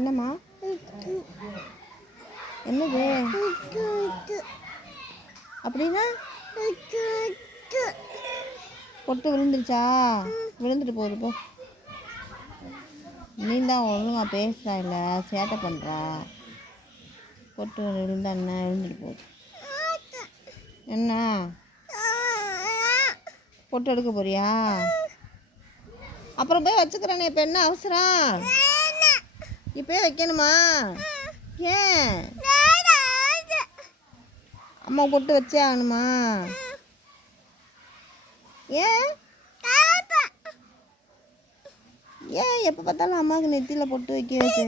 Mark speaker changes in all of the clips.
Speaker 1: என்னம்மா? என்னது? அப்படின்னா? பொட்டு விழுந்துருச்சா? விழுந்துட்டு போகுது போ. நீ தான் ஒழுங்காக பேசுகிறா இல்லை சேட்டை பண்ணுறா பொட்டு விழுந்தா என்ன? விழுந்துட்டு போகுது. என்ன? பொட்டு எடுக்க போறியா? அப்புறம் போய் வச்சுக்கிறேனே இப்போ என்ன அவசரம்? இப்போயே வைக்கணுமா? ஏன்? அம்மா பொட்டு வச்சே ஆகணுமா? ஏன்? ஏன்? எப்போ பார்த்தாலும் அம்மாவுக்கு நெத்தியில் பொட்டு வைக்க வச்சு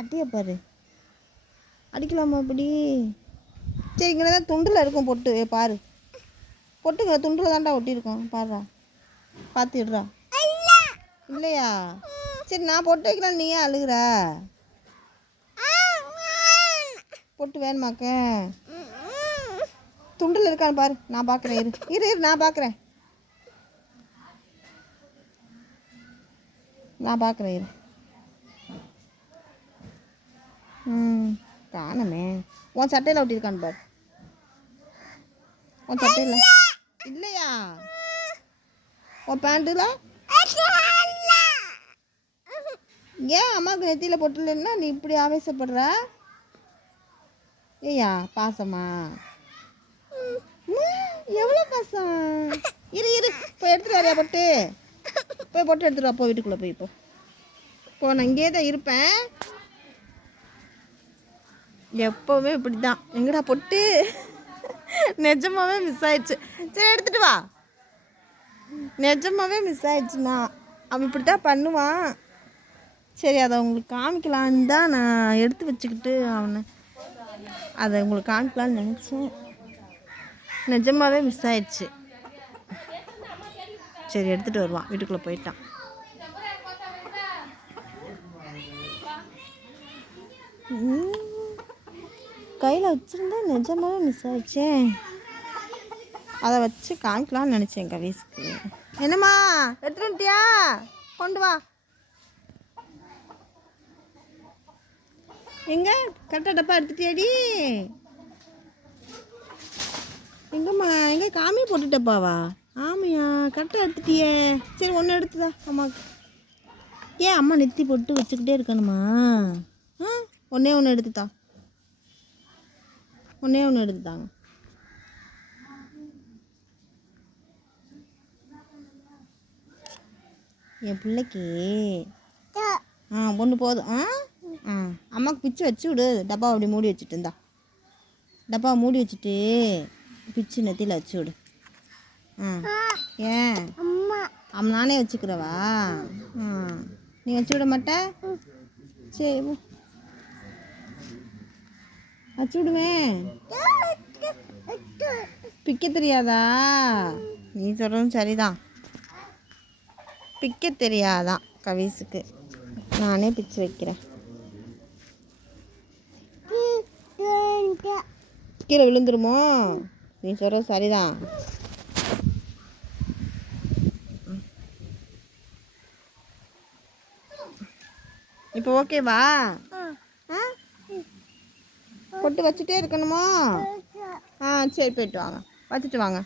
Speaker 1: அட்டியை பாரு. அடிக்கலாமா இப்படி? சரி இங்கே தான் துண்டில் இருக்கும் பொட்டு. பாரு. பொட்டுங்க துண்டில் தான்டா ஒட்டியிருக்கோம். பாருடா. பார்த்துடுறா இல்லையா? சரி நான் பொட்டு வைக்கலாம் நீ ஏன் அழுகுற? பொட்டு வேணுமாக்க? துண்டில் இருக்கான்னு பாரு. நான் பார்க்குறேன் இரு. இரு இரு நான் பார்க்குறேன் நான் பார்க்குறேன் இரு. ம் காணமே. உன் சட்டையில் ஒட்டியிருக்கான்னு பாரு. உன் சட்டையில். இல்லையா? உன் பேண்ட்டில் ஏன் அம்மாவுக்கு நெத்தியில் பொட்டலன்னா நீ இப்படி ஆவேசப்படுற? ஏய்யா பாசமா? எவ்வளோ பாசம்? இரு இரு. போய் எடுத்துட்டு வரையா பொட்டு. போய் பொட்டு எடுத்துட்டு வா. போ வீட்டுக்குள்ளே போய் இப்போ போ நான் இங்கேயே தான் இருப்பேன். எப்போவுமே இப்படி தான் எங்கடா பொட்டு? நிஜமாவே மிஸ் ஆயிடுச்சு. சரி எடுத்துகிட்டு வா. நிஜமாவே மிஸ் ஆயிடுச்சுண்ணா அவன் இப்படி தான் பண்ணுவான். சரி அதை உங்களுக்கு காமிக்கலான்னு தான் நான் எடுத்து வச்சுக்கிட்டு அவனை அதை உங்களுக்கு காமிக்கலான்னு நினச்சேன். நிஜமாகவே மிஸ் ஆயிடுச்சு. சரி எடுத்துகிட்டு வருவான். வீட்டுக்குள்ளே போயிட்டான். கையில் வச்சுருந்தா நிஜமாகவே மிஸ் ஆயிடுச்சே. அதை வச்சு காமிக்கலாம்னு நினச்சேன் கவிஸ்க்கு என்னம்மா எடுத்துட்டு வந்துட்டியா? கொண்டு வா. எங்கே? கரெக்டாக டப்பா எடுத்துட்டியாடி? எங்கம்மா எங்கே காமி போட்டுட்டப்பாவா ஆமையா கரெக்டாக எடுத்துட்டியே. சரி ஒன்று எடுத்துதா அம்மாவுக்கு. ஏன் அம்மா நெத்தி போட்டு வச்சுக்கிட்டே இருக்கணுமா? ஆ ஒன்றே ஒன்று எடுத்துதா. ஒன்றே ஒன்று எடுத்துதாங்க. என் பிள்ளைக்கு? ஆ ஒன்று போதும். ஆ? அம்மாவுக்கு பிச்சு வச்சு விடு. டப்பா அப்படி மூடி வச்சுட்டு இருந்தா. டப்பாவை மூடி வச்சுட்டு பிச்சு நெத்தியில் வச்சு விடு. ஆ ஏன்? அம்மா. நானே வச்சுக்கிறவா? ம் நீ வச்சு விட மாட்ட? சரி. வச்சு விடுவேன் பிக்க தெரியாதா? நீ சொல்கிறதும் சரிதான். பிக்க தெரியாதான் கவிஸுக்கு நானே பிச்சு வைக்கிறேன். கீழே விழுந்துருமோ? நீ சொல்கிறது சரிதான். இப்போ ஓகேவா? ஆ? பொட்டு வச்சுட்டே இருக்கணுமோ? ஆ சரி போயிட்டு வாங்க. வச்சுட்டு வாங்க.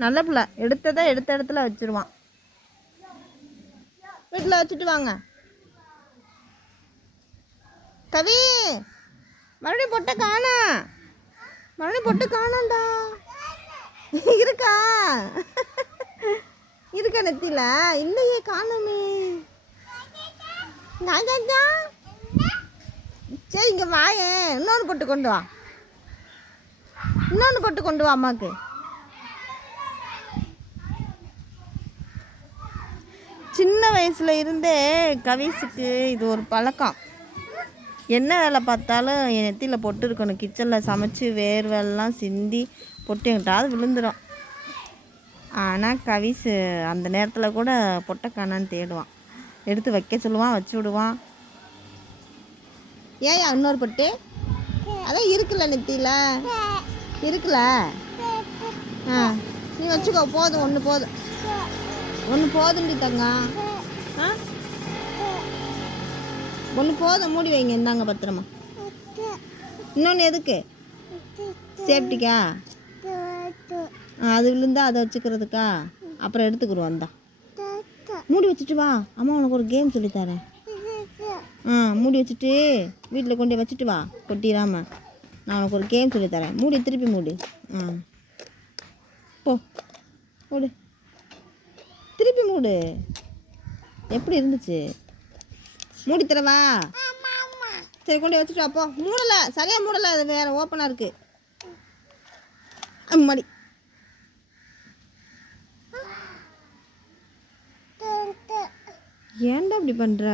Speaker 1: நல்ல பிள்ளை. எடுத்ததை எடுத்த இடத்துல வச்சுருவான். வீட்டில் வச்சுட்டு வாங்க. கவி மறுபடியும் பொட்டை காணா மழை பொட்டு காணாண்டா இருக்கா? இருக்கா நெத்தில? இல்லையே காணுமே. ராஜாஜா சரி இங்கே வாயே. இன்னொன்று பொட்டு கொண்டு வா. இன்னொன்று பொட்டு கொண்டு வா அம்மாவுக்கு சின்ன வயசில் இருந்தே கவிஸுக்கு இது ஒரு பழக்கம். என்ன வேலை பார்த்தாலும் என் நெத்தியில் பொட்டு இருக்கணும் கிச்சனில் சமைச்சு வேர்வெல்லாம் சிந்தி பொட்டு எங்கிட்டாவது விழுந்துடும் ஆனால் கவிசு அந்த நேரத்தில் கூட பொட்டை காணான்னு தேடுவான். எடுத்து வைக்க சொல்லுவான் வச்சு விடுவான். ஏயா இன்னொரு பொட்டு? அதான் இருக்குல்ல நெத்தியில் இருக்குல்ல? ஆ நீ வச்சுக்கோ போதும் ஒன்று போதும். ஒன்று போதுண்டி தங்க ஆ ஒன்று போதும் மூடி வைங்க. இந்தாங்க பத்திரமா. இன்னொன்று எதுக்கு? சேஃப்டிக்கா அது விழுந்தா அதை வச்சுக்கிறதுக்கா? அப்புறம் எடுத்துக்கிடுவோம் வந்தா மூடி வச்சுட்டு வா. அம்மா உனக்கு ஒரு கேம் சொல்லித்தரேன் ஆ மூடி வச்சுட்டு வீட்டில் கொண்டு வச்சுட்டு வா. கொட்டிடாம. நான் உனக்கு ஒரு கேம் சொல்லித்தரேன் மூடி திருப்பி மூடி. ஆ. போ. மூடு திருப்பி மூடு. எப்படி இருந்துச்சு? மூடி தரவா சரி கொண்டு வச்சுட்டு வா போ. மூடலை சரியாக மூடலை அது வேறு ஓப்பனாக இருக்குது அம்மாடி ஏன்டா இப்படி பண்ற?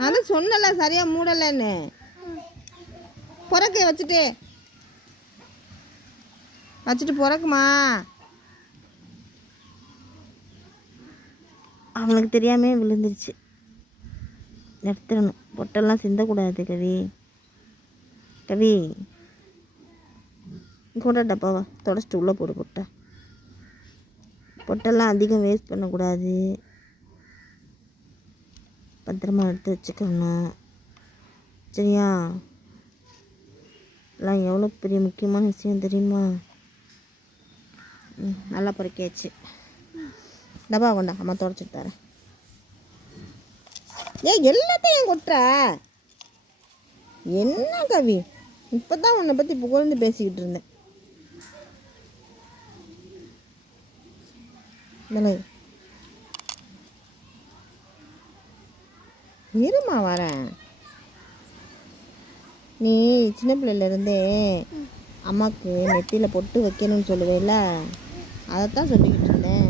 Speaker 1: அதான் சொன்னல சரியா மூடலன்னு. புறக்க வச்சுட்டு. வச்சுட்டு புறக்குமா? அவனுக்கு தெரியாமே விழுந்துருச்சு. நிறுத்திடணும். பொட்டெல்லாம் சிந்தக்கூடாது கவி. கவி கூட டப்பாவா தொடச்சிட்டு உள்ளே போடு பொட்டை. பொட்டெல்லாம் அதிகம் வேஸ்ட் பண்ணக்கூடாது. பத்திரமா எடுத்து வச்சுக்கணும். சரியா? எல்லாம் எவ்வளோ பெரிய முக்கியமான விஷயம் தெரியுமா? நல்லா பொறுக்கியாச்சு. டப்பா கொண்டா அம்மா தொடச்சிட்டு தரேன். ஏ எல்லாத்தையும் கொட்டுற? என்ன கவி? இப்போ தான் உன்னை பற்றி புகழ்ந்து பேசிக்கிட்டு இருந்தேன். இருமா வரேன். நீ சின்ன பிள்ளையிலேருந்தே அம்மாவுக்கு நெத்தியில் பொட்டு வைக்கணும்னு சொல்லுவேல அதைத்தான் சொல்லிக்கிட்டு இருந்தேன்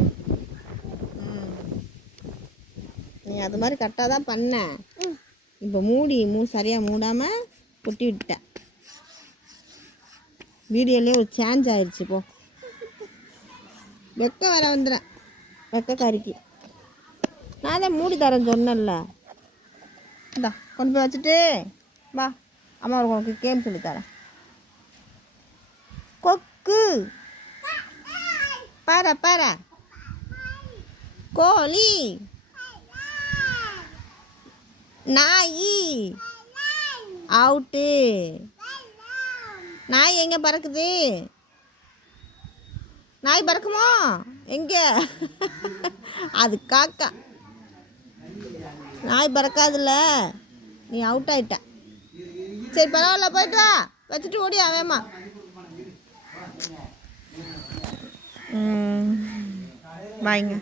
Speaker 1: ம். நீ அது மாதிரி கரெக்டாக தான் பண்ண. இப்போ மூடி மூ சரியாக மூடாமல் கொட்டி விட்ட வீடியோலேயே ஒரு சேஞ்ச் ஆயிடுச்சு போ. வெக்க வர வந்துடுறேன் வெக்கக்காரிக்கு நான் தான் மூடி தரேன் சொன்னேன்ல. இந்தா கொண்டு போய் வச்சுட்டு வா. அம்மா உனக்கு கேம் சொல்லி தரேன். கொக்கு. பார பார. கோழி. நாய். அவுட்டு நாய் எங்கே பறக்குது? நாய் பறக்குமோ? எங்கே? அது காக்கா. நாய் பறக்காதுல்ல. நீ அவுட் ஆயிட்ட. சரி பரவாயில்ல போயிட்டு வா. வச்சுட்டு ஓடி வேமா பாய்ங்க